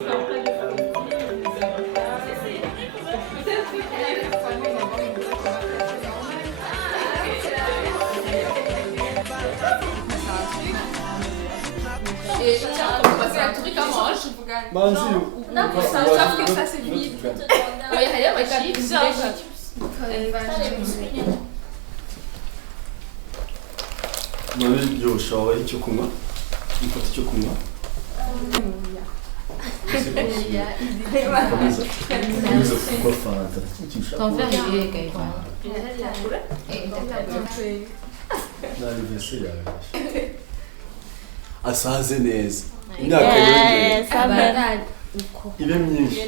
Sauf que ça c'est vite. 너는 요 샤워에 조금만 이것도 조금만 여기서 그거 파한테 Ton frère il est quelqu'un. 나를 위해서 asaze neza imyaka yongeye ibe myinshi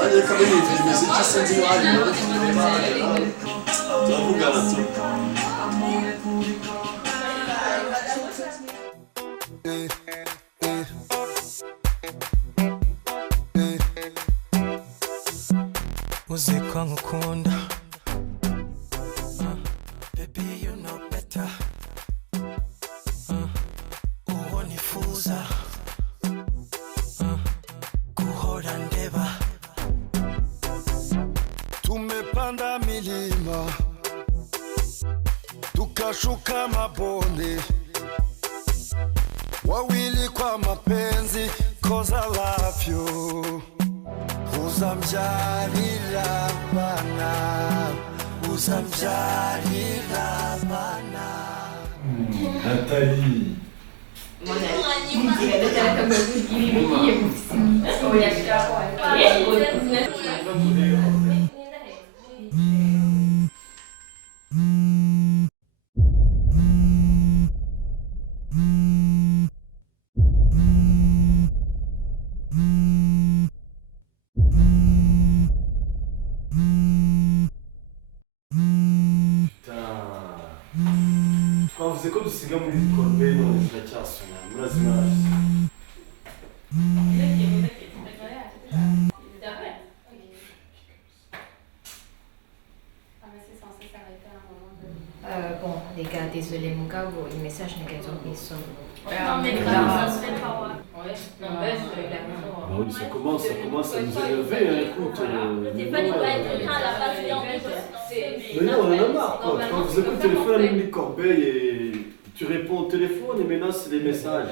Olha como ele fez, mas ele está sendo lá, vamos garoto. Muzika ngukunda baby you know better uwo nifuza kuhora ndeba tumepanda milima tukashuka mabonde wawili kwa mapenzi cause I love you uzamjarira bana uzamjarira bana Nathalie twavuze ko dusiga muri bikorwe none ziracyasoma murazimaraje Bon, les gars, désolé mon gars, le message n'est qu'à ton mission. Non mais grave, ça se fait pas. oui, ça commence à nous énerver, hein, écoute. T'es pas du tout être quelqu'un à la base de mais non, on en a marre, quoi. Quand vous avez le téléphone à Dominique Corbeil et tu réponds au téléphone et maintenant c'est des messages.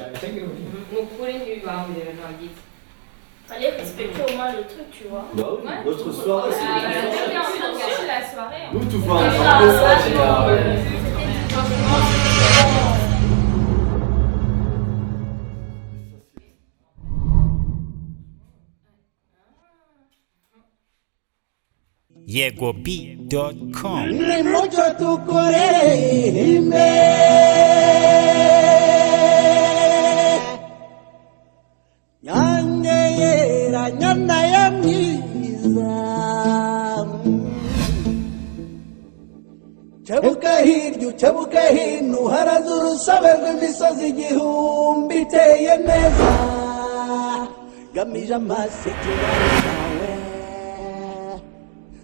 Fallait respecter au moins le truc, tu vois. Bah oui, notre soirée, c'est notre soirée. La soirée. Nous, tu vois un message et YegoB.com. Mucho tu coreme Nyande yera nyanda ya mwiza Chabuka hirya chabuka hino harazuru sabe rw'imisozi igihumbi iteye neza gamije amasekera nawe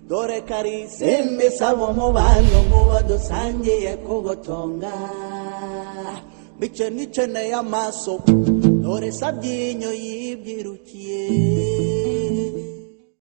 dore karisimbi sabo mu bantu muba dusangiye kugotonga bice n'iceneye amaso dore sabyinyo yibyirukiye